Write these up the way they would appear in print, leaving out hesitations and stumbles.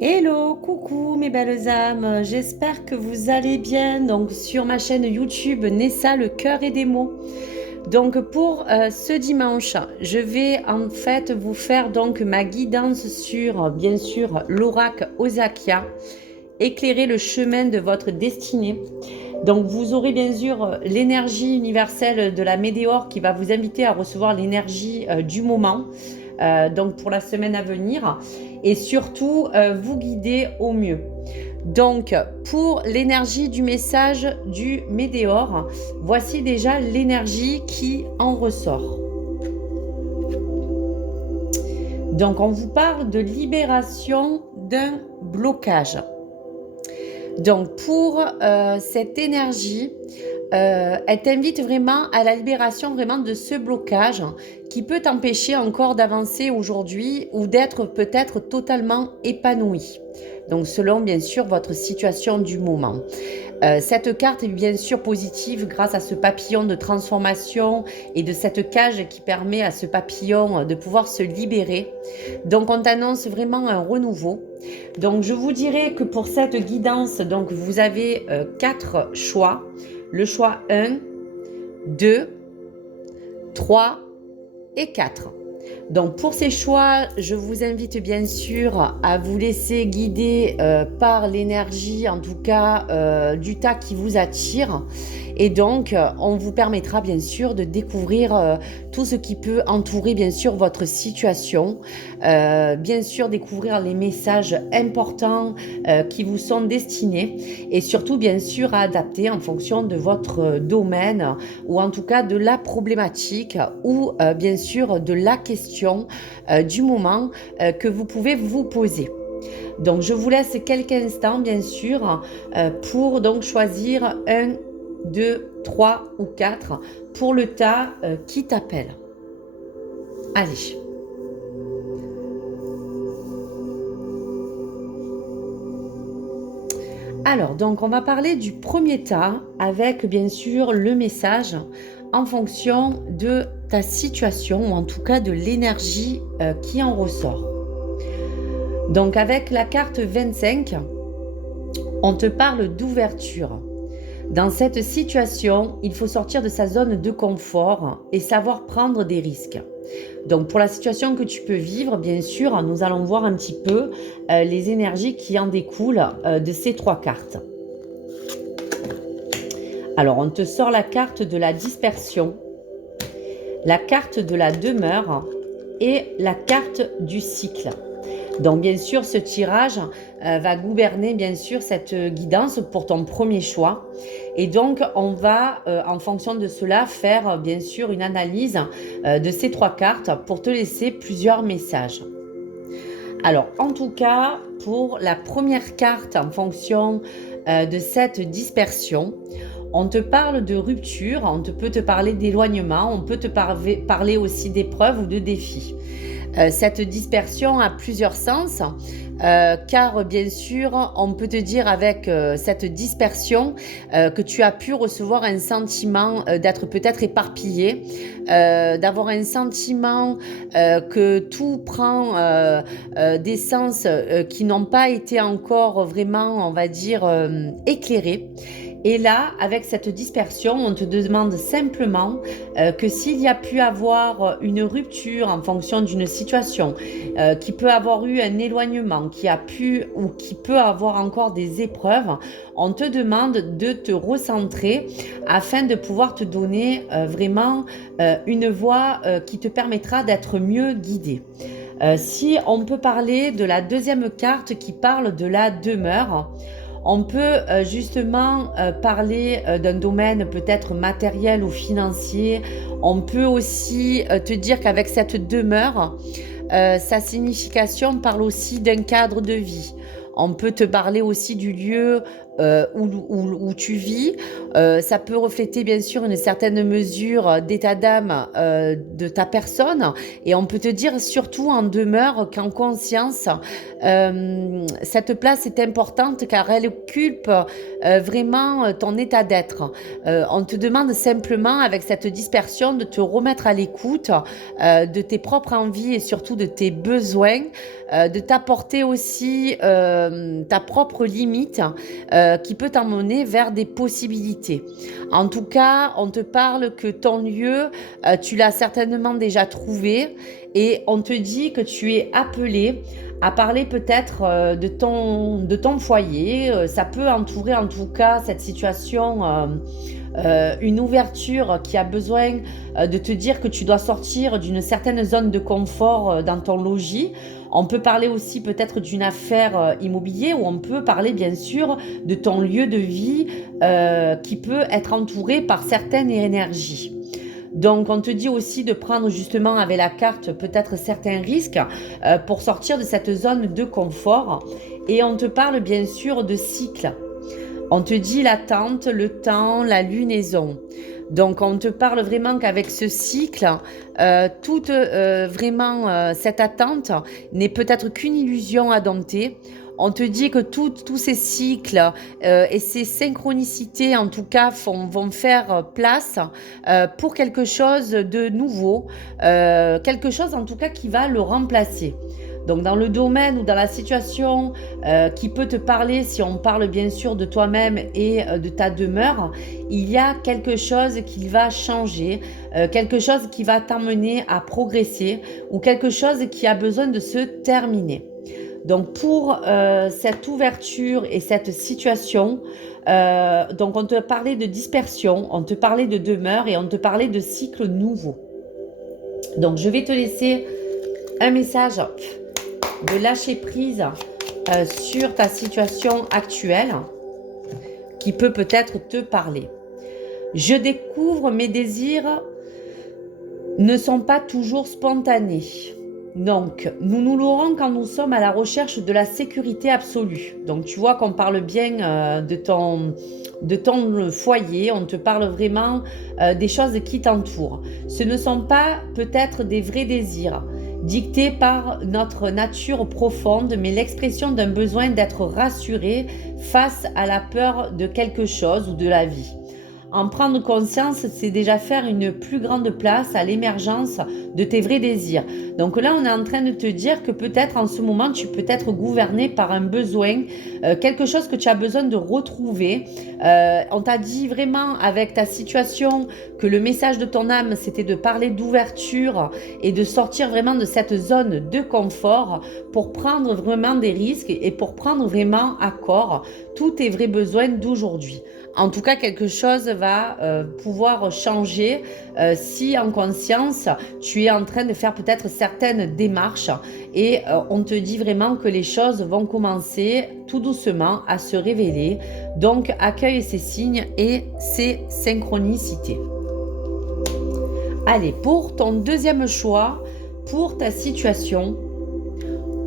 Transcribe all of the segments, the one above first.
Hello, coucou mes belles âmes, j'espère que vous allez bien. Donc sur ma chaîne YouTube Nessa, le cœur et des mots. Donc pour ce dimanche, je vais en fait vous faire donc ma guidance sur bien sûr l'oracle Osakia, éclairer le chemin de votre destinée. Donc vous aurez bien sûr l'énergie universelle de la météore qui va vous inviter à recevoir l'énergie du moment, donc pour la semaine à venir, et surtout vous guider au mieux. Donc pour l'énergie du message du météore, voici déjà l'énergie qui en ressort. Donc on vous parle de libération d'un blocage. Donc pour cette énergie, elle t'invite vraiment à la libération vraiment de ce blocage qui peut t'empêcher encore d'avancer aujourd'hui ou d'être peut-être totalement épanoui. Donc selon bien sûr votre situation du moment. Cette carte est bien sûr positive grâce à ce papillon de transformation et de cette cage qui permet à ce papillon de pouvoir se libérer. Donc on t'annonce vraiment un renouveau. Donc je vous dirais que pour cette guidance, donc vous avez 4 choix. Le choix 1, 2, 3 et 4. Donc pour ces choix, je vous invite bien sûr à vous laisser guider par l'énergie, en tout cas du tas qui vous attire. Et donc, on vous permettra bien sûr de découvrir tout ce qui peut entourer bien sûr votre situation. Bien sûr, découvrir les messages importants qui vous sont destinés. Et surtout, bien sûr, à adapter en fonction de votre domaine ou en tout cas de la problématique ou bien sûr de la question du moment que vous pouvez vous poser. Donc, je vous laisse quelques instants, bien sûr, pour donc choisir un 2, 3 ou 4 pour le tas qui t'appelle. Allez. Alors, donc on va parler du premier tas avec bien sûr le message en fonction de ta situation ou en tout cas de l'énergie qui en ressort. Donc avec la carte 25, on te parle d'ouverture. Dans cette situation, il faut sortir de sa zone de confort et savoir prendre des risques. Donc pour la situation que tu peux vivre, bien sûr, nous allons voir un petit peu les énergies qui en découlent de ces 3 cartes. Alors on te sort la carte de la dispersion, la carte de la demeure et la carte du cycle. Donc bien sûr, ce tirage va gouverner bien sûr cette guidance pour ton premier choix. Et donc, on va, en fonction de cela, faire bien sûr une analyse de ces 3 cartes pour te laisser plusieurs messages. Alors, en tout cas, pour la première carte, en fonction de cette dispersion, on te parle de rupture, on peut te parler d'éloignement, on peut te parler aussi d'épreuves ou de défis. Cette dispersion a plusieurs sens, car bien sûr, on peut te dire avec cette dispersion que tu as pu recevoir un sentiment d'être peut-être éparpillé, d'avoir un sentiment que tout prend des sens qui n'ont pas été encore vraiment, on va dire, éclairés. Et là, avec cette dispersion, on te demande simplement que s'il y a pu avoir une rupture en fonction d'une situation, qui peut avoir eu un éloignement, qui a pu ou qui peut avoir encore des épreuves, on te demande de te recentrer afin de pouvoir te donner vraiment une voie qui te permettra d'être mieux guidé. Si on peut parler de la deuxième carte qui parle de la demeure, on peut justement parler d'un domaine peut-être matériel ou financier. On peut aussi te dire qu'avec cette demeure, sa signification parle aussi d'un cadre de vie. On peut te parler aussi du lieu où tu vis. Ça peut refléter bien sûr une certaine mesure d'état d'âme de ta personne. Et on peut te dire surtout en demeure qu'en conscience, cette place est importante car elle occupe vraiment ton état d'être. On te demande simplement avec cette dispersion de te remettre à l'écoute de tes propres envies et surtout de tes besoins, de t'apporter aussi ta propre limite qui peut t'emmener vers des possibilités. En tout cas, on te parle que ton lieu, tu l'as certainement déjà trouvé et on te dit que tu es appelé à parler peut-être de ton foyer. Ça peut entourer en tout cas cette situation une ouverture qui a besoin de te dire que tu dois sortir d'une certaine zone de confort dans ton logis. On peut parler aussi peut-être d'une affaire immobilière ou on peut parler bien sûr de ton lieu de vie qui peut être entouré par certaines énergies. Donc on te dit aussi de prendre justement avec la carte peut-être certains risques pour sortir de cette zone de confort. Et on te parle bien sûr de cycle. On te dit l'attente, le temps, la lunaison. Donc on te parle vraiment qu'avec ce cycle, toute vraiment cette attente n'est peut-être qu'une illusion à dompter. On te dit que tous ces cycles et ces synchronicités, en tout cas, vont faire place pour quelque chose de nouveau, quelque chose en tout cas qui va le remplacer. Donc dans le domaine ou dans la situation qui peut te parler, si on parle bien sûr de toi-même et de ta demeure, il y a quelque chose qui va changer, quelque chose qui va t'emmener à progresser ou quelque chose qui a besoin de se terminer. Donc pour cette ouverture et cette situation, donc on te parlait de dispersion, on te parlait de demeure et on te parlait de cycle nouveau. Donc je vais te laisser un message de lâcher prise sur ta situation actuelle qui peut peut-être te parler. Je découvre mes désirs ne sont pas toujours spontanés. Donc, nous l'aurons quand nous sommes à la recherche de la sécurité absolue. Donc, tu vois qu'on parle bien de ton foyer, on te parle vraiment des choses qui t'entourent. Ce ne sont pas peut-être des vrais désirs dictés par notre nature profonde, mais l'expression d'un besoin d'être rassuré face à la peur de quelque chose ou de la vie. En prendre conscience, c'est déjà faire une plus grande place à l'émergence de tes vrais désirs. Donc là, on est en train de te dire que peut-être en ce moment, tu peux être gouverné par un besoin, quelque chose que tu as besoin de retrouver. On t'a dit vraiment avec ta situation que le message de ton âme, c'était de parler d'ouverture et de sortir vraiment de cette zone de confort pour prendre vraiment des risques et pour prendre vraiment à corps tous tes vrais besoins d'aujourd'hui. En tout cas, quelque chose va pouvoir changer si en conscience, tu es en train de faire peut-être certaines démarches et on te dit vraiment que les choses vont commencer tout doucement à se révéler. Donc, accueille ces signes et ces synchronicités. Allez, pour ton deuxième choix, pour ta situation,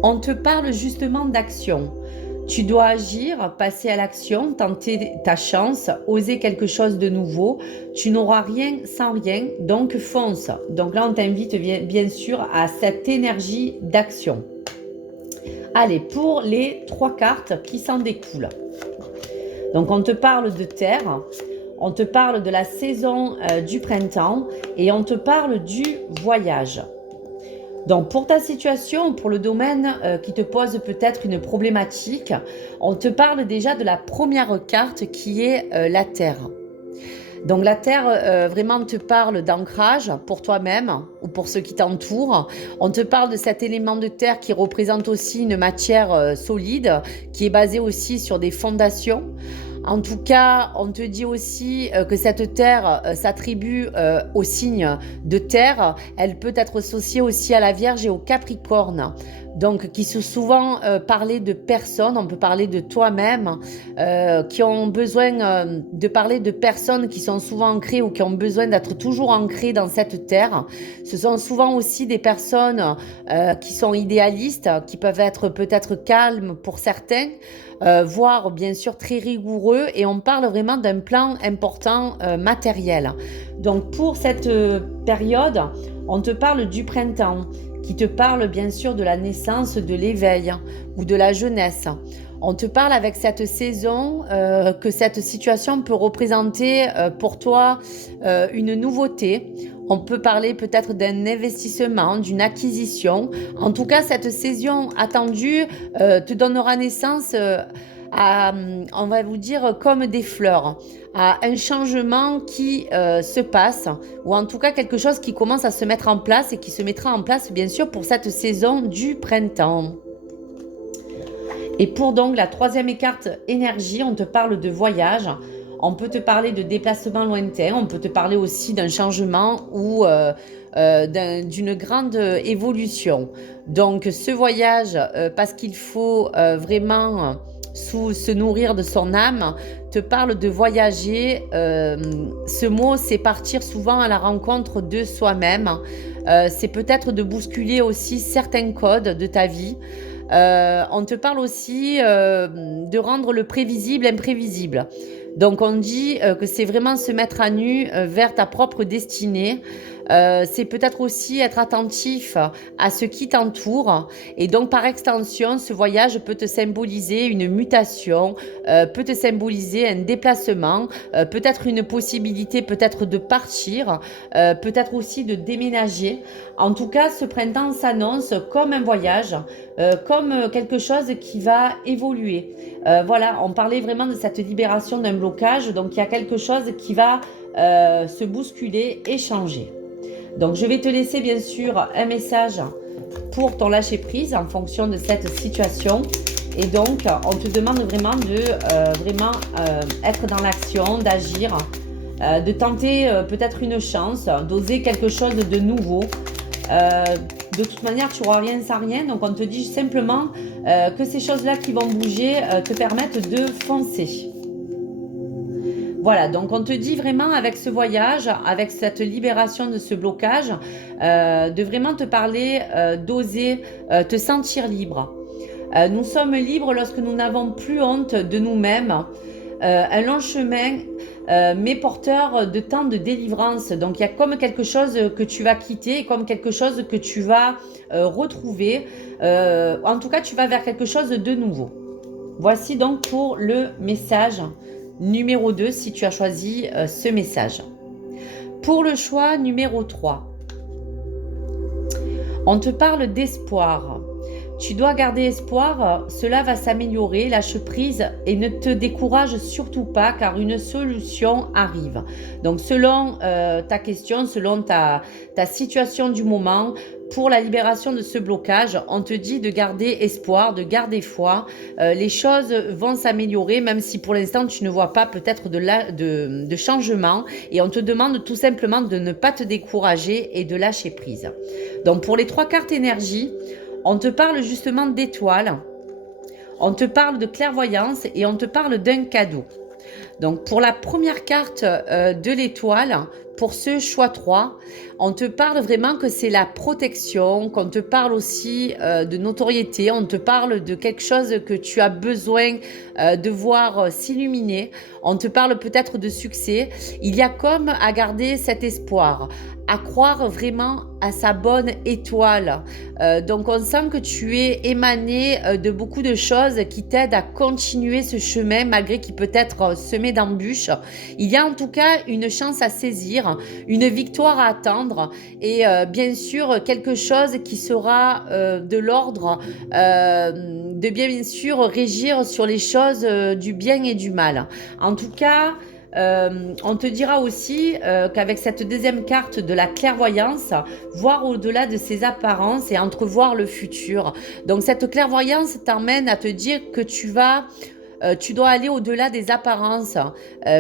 on te parle justement d'action. Tu dois agir, passer à l'action, tenter ta chance, oser quelque chose de nouveau. Tu n'auras rien sans rien, donc fonce. Donc là, on t'invite bien sûr à cette énergie d'action. Allez, pour les 3 cartes qui s'en découlent. Donc, on te parle de terre, on te parle de la saison du printemps et on te parle du voyage. Donc pour ta situation, pour le domaine qui te pose peut-être une problématique, on te parle déjà de la première carte qui est la Terre. Donc la Terre vraiment te parle d'ancrage pour toi-même ou pour ceux qui t'entourent. On te parle de cet élément de terre qui représente aussi une matière solide, qui est basée aussi sur des fondations. En tout cas, on te dit aussi que cette terre s'attribue au signe de terre. Elle peut être associée aussi à la Vierge et au Capricorne. donc qui sont souvent parler de personnes, on peut parler de toi-même, qui ont besoin de parler de personnes qui sont souvent ancrées ou qui ont besoin d'être toujours ancrées dans cette terre. Ce sont souvent aussi des personnes qui sont idéalistes, qui peuvent être peut-être calmes pour certains, voire bien sûr très rigoureux, et on parle vraiment d'un plan important matériel. Donc pour cette période, on te parle du printemps, qui te parle bien sûr de la naissance, de l'éveil ou de la jeunesse. On te parle avec cette saison que cette situation peut représenter pour toi une nouveauté. On peut parler peut-être d'un investissement, d'une acquisition. En tout cas, cette saison attendue te donnera naissance à, on va vous dire, comme des fleurs, à un changement qui se passe, ou en tout cas quelque chose qui commence à se mettre en place et qui se mettra en place bien sûr pour cette saison du printemps. Et pour donc la troisième carte énergie, on te parle de voyage. On peut te parler de déplacement lointain, on peut te parler aussi d'un changement ou d'une grande évolution. Donc ce voyage, parce qu'il faut vraiment se nourrir de son âme, te parle de voyager. Ce mot, c'est partir souvent à la rencontre de soi-même. C'est peut-être de bousculer aussi certains codes de ta vie. On te parle aussi de rendre le prévisible imprévisible. Donc on dit que c'est vraiment se mettre à nu vers ta propre destinée. C'est peut-être aussi être attentif à ce qui t'entoure. Et donc par extension, ce voyage peut te symboliser une mutation, peut te symboliser un déplacement, peut-être une possibilité peut-être de partir, peut-être aussi de déménager. En tout cas, ce printemps s'annonce comme un voyage, comme quelque chose qui va évoluer. Voilà, on parlait vraiment de cette libération d'un blocage, donc il y a quelque chose qui va se bousculer et changer. Donc je vais te laisser bien sûr un message pour ton lâcher prise en fonction de cette situation. Et donc on te demande vraiment de être dans l'action, d'agir, de tenter peut-être une chance, d'oser quelque chose de nouveau. De toute manière, tu n'auras rien sans rien. Donc on te dit simplement que ces choses-là qui vont bouger te permettent de foncer. Voilà, donc on te dit vraiment avec ce voyage, avec cette libération de ce blocage, de vraiment te parler, d'oser te sentir libre. Nous sommes libres lorsque nous n'avons plus honte de nous-mêmes. Un long chemin, mais porteur de temps de délivrance. Donc il y a comme quelque chose que tu vas quitter, comme quelque chose que tu vas retrouver. En tout cas, tu vas vers quelque chose de nouveau. Voici donc pour le message numéro 2, si tu as choisi ce message. Pour le choix numéro 3, on te parle d'espoir. Tu dois garder espoir, cela va s'améliorer, lâche prise et ne te décourage surtout pas car une solution arrive. Donc selon ta question, selon ta situation du moment, pour la libération de ce blocage, on te dit de garder espoir, de garder foi. Les choses vont s'améliorer, même si pour l'instant tu ne vois pas peut-être de changement. Et on te demande tout simplement de ne pas te décourager et de lâcher prise. Donc pour les 3 cartes énergie, on te parle justement d'étoiles, on te parle de clairvoyance et on te parle d'un cadeau. Donc pour la première carte de l'étoile, pour ce choix 3, on te parle vraiment que c'est la protection, qu'on te parle aussi de notoriété, on te parle de quelque chose que tu as besoin de voir s'illuminer, on te parle peut-être de succès. Il y a comme à garder cet espoir, à croire vraiment à sa bonne étoile. Donc on sent que tu es émané de beaucoup de choses qui t'aident à continuer ce chemin malgré qu'il peut être semé d'embûches. Il y a en tout cas une chance à saisir, une victoire à attendre et bien sûr quelque chose qui sera de l'ordre de bien sûr régir sur les choses du bien et du mal. En tout cas, on te dira aussi qu'avec cette deuxième carte de la clairvoyance, voir au-delà de ses apparences et entrevoir le futur. Donc cette clairvoyance t'emmène à te dire que tu dois aller au-delà des apparences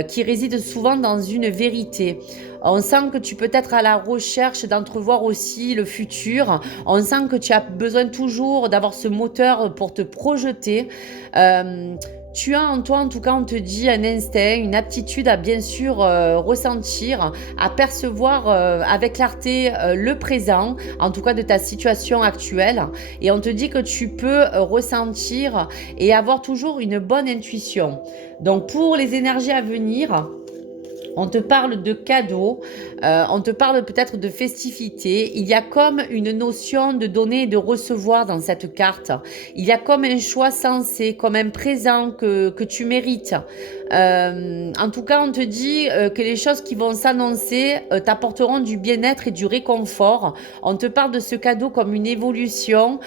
qui résident souvent dans une vérité. On sent que tu peux être à la recherche d'entrevoir aussi le futur. On sent que tu as besoin toujours d'avoir ce moteur pour te projeter. Tu as en toi, en tout cas, on te dit un instinct, une aptitude à bien sûr ressentir, à percevoir avec clarté le présent, en tout cas de ta situation actuelle. Et on te dit que tu peux ressentir et avoir toujours une bonne intuition. Donc pour les énergies à venir, on te parle de cadeaux, on te parle peut-être de festivités. Il y a comme une notion de donner et de recevoir dans cette carte. Il y a comme un choix sensé, comme un présent que tu mérites. En tout cas, on te dit que les choses qui vont s'annoncer t'apporteront du bien-être et du réconfort. On te parle de ce cadeau comme une évolution,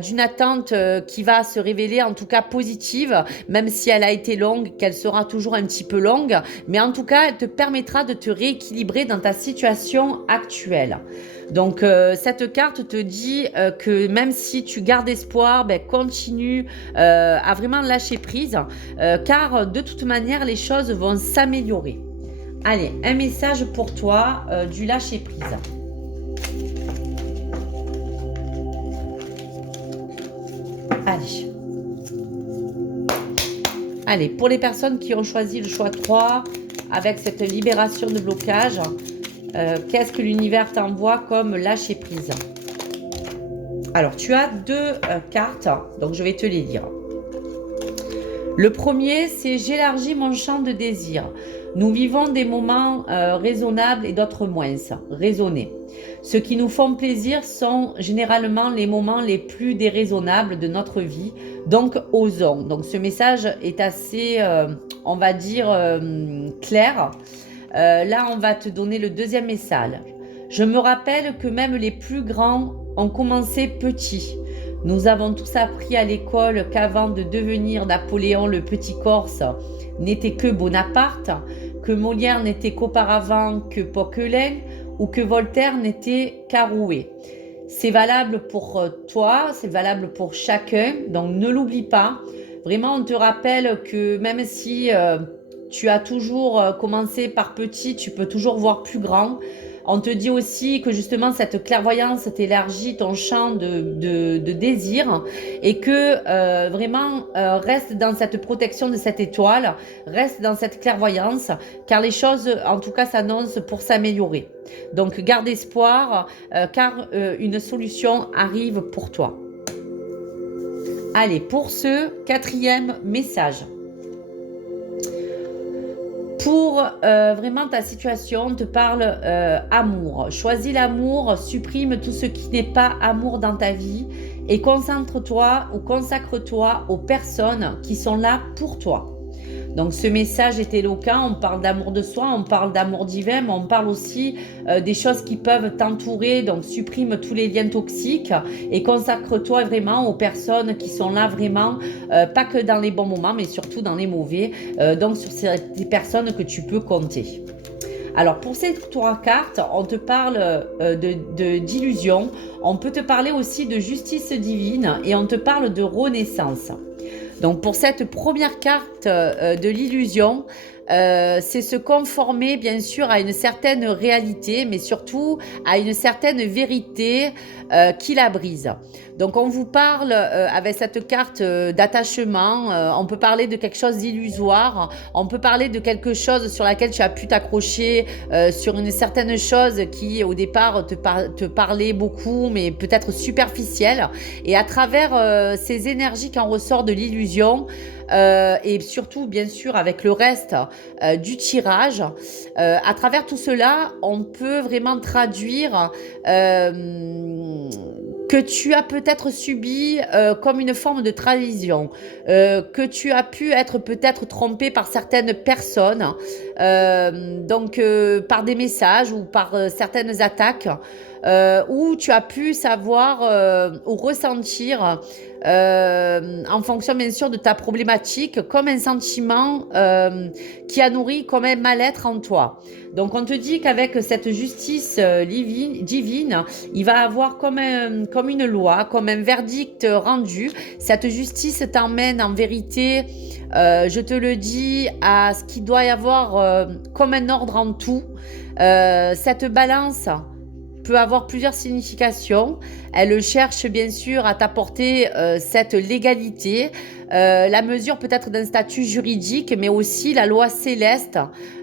d'une attente qui va se révéler en tout cas positive, même si elle a été longue, qu'elle sera toujours un petit peu longue. Mais en tout cas, elle te permettra de te rééquilibrer dans ta situation actuelle. Donc cette carte te dit que même si tu gardes espoir, continue à vraiment lâcher prise, car de toute manière les choses vont s'améliorer. Allez, un message pour toi du lâcher prise. Allez, pour les personnes qui ont choisi le choix 3, avec cette libération de blocage, qu'est-ce que l'univers t'envoie comme lâcher prise? Alors, tu as deux cartes, donc je vais te les lire. Le premier, c'est « J'élargis mon champ de désir ». Nous vivons des moments raisonnables et d'autres moins raisonnés. Ceux qui nous font plaisir sont généralement les moments les plus déraisonnables de notre vie, donc osons. Donc ce message est assez, on va dire, clair. Là, on va te donner le deuxième message. Je me rappelle que même les plus grands ont commencé petits. Nous avons tous appris à l'école qu'avant de devenir Napoléon le Petit Corse n'était que Bonaparte, que Molière n'était qu'auparavant que Poquelin ou que Voltaire n'était qu'Arouet. C'est valable pour toi, c'est valable pour chacun, donc ne l'oublie pas. Vraiment, on te rappelle que même si tu as toujours commencé par petit, tu peux toujours voir plus grand. On te dit aussi que justement cette clairvoyance t'élargit ton champ de désir et que vraiment reste dans cette protection de cette étoile, reste dans cette clairvoyance car les choses en tout cas s'annoncent pour s'améliorer. Donc garde espoir car une solution arrive pour toi. Allez, pour ce quatrième message. Pour vraiment ta situation, on te parle amour. Choisis l'amour, supprime tout ce qui n'est pas amour dans ta vie et concentre-toi ou consacre-toi aux personnes qui sont là pour toi. Donc ce message est éloquent, on parle d'amour de soi, on parle d'amour divin, mais on parle aussi des choses qui peuvent t'entourer, donc supprime tous les liens toxiques et consacre-toi vraiment aux personnes qui sont là vraiment, pas que dans les bons moments, mais surtout dans les mauvais, donc sur ces personnes que tu peux compter. Alors pour ces trois cartes, on te parle d'illusion, on peut te parler aussi de justice divine et on te parle de renaissance. Donc pour cette première carte de l'illusion, c'est se conformer bien sûr à une certaine réalité, mais surtout à une certaine vérité qui la brise. Donc on vous parle avec cette carte d'attachement, on peut parler de quelque chose d'illusoire, on peut parler de quelque chose sur laquelle tu as pu t'accrocher, sur une certaine chose qui au départ te parlait beaucoup, mais peut-être superficielle. Et à travers ces énergies qui en ressortent de l'illusion, et surtout bien sûr avec le reste du tirage, à travers tout cela on peut vraiment traduire que tu as peut-être subi comme une forme de trahison, que tu as pu être peut-être trompé par certaines personnes, donc par des messages ou par certaines attaques. où tu as pu savoir ou ressentir, en fonction bien sûr de ta problématique, comme un sentiment qui a nourri comme un mal-être en toi. Donc on te dit qu'avec cette justice divine, il va avoir comme une loi, comme un verdict rendu. Cette justice t'emmène en vérité, je te le dis, à ce qu'il doit y avoir comme un ordre en tout. Cette balance peut avoir plusieurs significations. Elle cherche bien sûr à t'apporter cette légalité, la mesure peut-être d'un statut juridique, mais aussi la loi céleste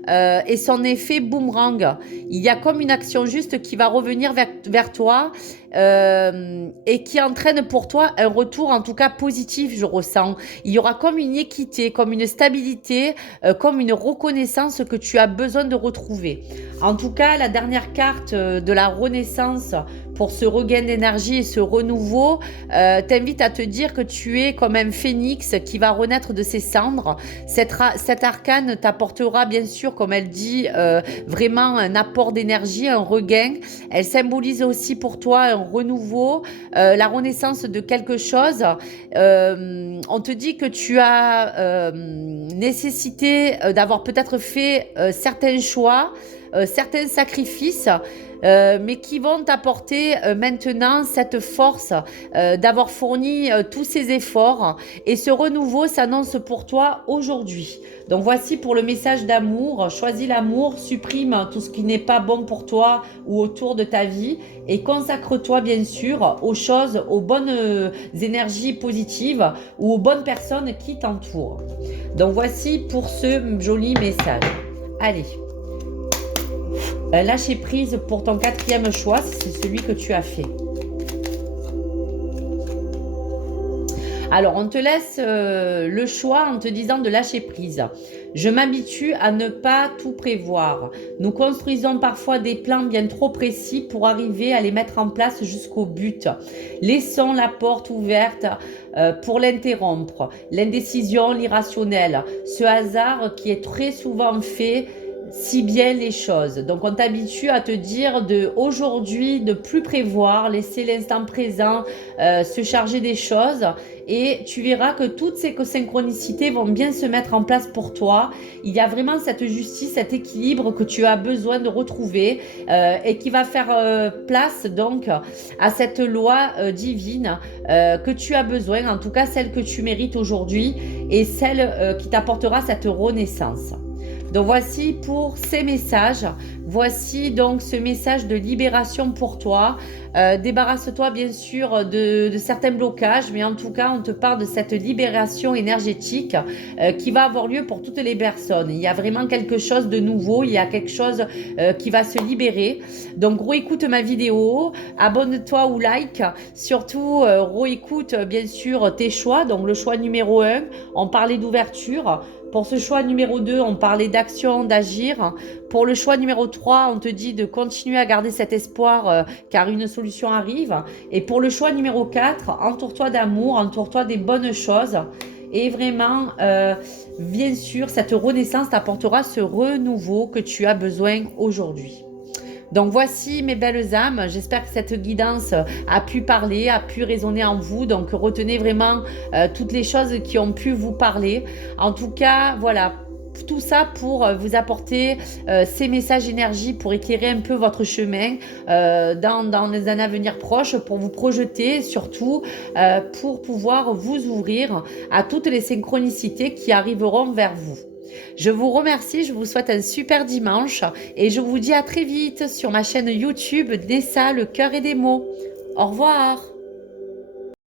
et son effet boomerang. Il y a comme une action juste qui va revenir vers toi et qui entraîne pour toi un retour en tout cas positif, je ressens. Il y aura comme une équité, comme une stabilité, comme une reconnaissance que tu as besoin de retrouver. En tout cas, la dernière carte de la renaissance pour ce regain d'énergie et ce renouveau, t'invite à te dire que tu es comme un phénix qui va renaître de ses cendres. Cette arcane t'apportera bien sûr, comme elle dit, vraiment un apport d'énergie, un regain. Elle symbolise aussi pour toi un renouveau, la renaissance de quelque chose. On te dit que tu as nécessité d'avoir peut-être fait certains choix, certains sacrifices, mais qui vont t'apporter maintenant cette force d'avoir fourni tous ces efforts. Et ce renouveau s'annonce pour toi aujourd'hui. Donc voici pour le message d'amour. Choisis l'amour, supprime tout ce qui n'est pas bon pour toi ou autour de ta vie et consacre-toi bien sûr aux choses, aux bonnes énergies positives ou aux bonnes personnes qui t'entourent. Donc voici pour ce joli message. Allez. Lâcher prise pour ton quatrième choix, c'est celui que tu as fait. Alors, on te laisse le choix en te disant de lâcher prise. Je m'habitue à ne pas tout prévoir. Nous construisons parfois des plans bien trop précis pour arriver à les mettre en place jusqu'au but. Laissons la porte ouverte pour l'interrompre. L'indécision, l'irrationnel, ce hasard qui est très souvent fait si bien les choses. Donc on t'habitue à te dire de aujourd'hui de plus prévoir, laisser l'instant présent se charger des choses et tu verras que toutes ces synchronicités vont bien se mettre en place pour toi. Il y a vraiment cette justice, cet équilibre que tu as besoin de retrouver et qui va faire place donc à cette loi divine que tu as besoin, en tout cas celle que tu mérites aujourd'hui et celle qui t'apportera cette renaissance. Donc voici pour ces messages, voici donc ce message de libération pour toi. Débarrasse-toi bien sûr de certains blocages, mais en tout cas on te parle de cette libération énergétique qui va avoir lieu pour toutes les personnes. Il y a vraiment quelque chose de nouveau, il y a quelque chose qui va se libérer. Donc réécoute ma vidéo, abonne-toi ou like, surtout réécoute bien sûr tes choix. Donc le choix numéro 1, on parlait d'ouverture. Pour ce choix numéro 2, on parlait d'action, d'agir. Pour le choix numéro 3, on te dit de continuer à garder cet espoir car une solution arrive. Et pour le choix numéro 4, entoure-toi d'amour, entoure-toi des bonnes choses. Et vraiment, bien sûr, cette renaissance t'apportera ce renouveau que tu as besoin aujourd'hui. Donc voici mes belles âmes, j'espère que cette guidance a pu parler, a pu résonner en vous. Donc retenez vraiment toutes les choses qui ont pu vous parler. En tout cas, voilà, tout ça pour vous apporter ces messages énergie pour éclairer un peu votre chemin dans un avenir proche, pour vous projeter surtout, pour pouvoir vous ouvrir à toutes les synchronicités qui arriveront vers vous. Je vous remercie, je vous souhaite un super dimanche et je vous dis à très vite sur ma chaîne YouTube Nessa, le cœur et des mots. Au revoir.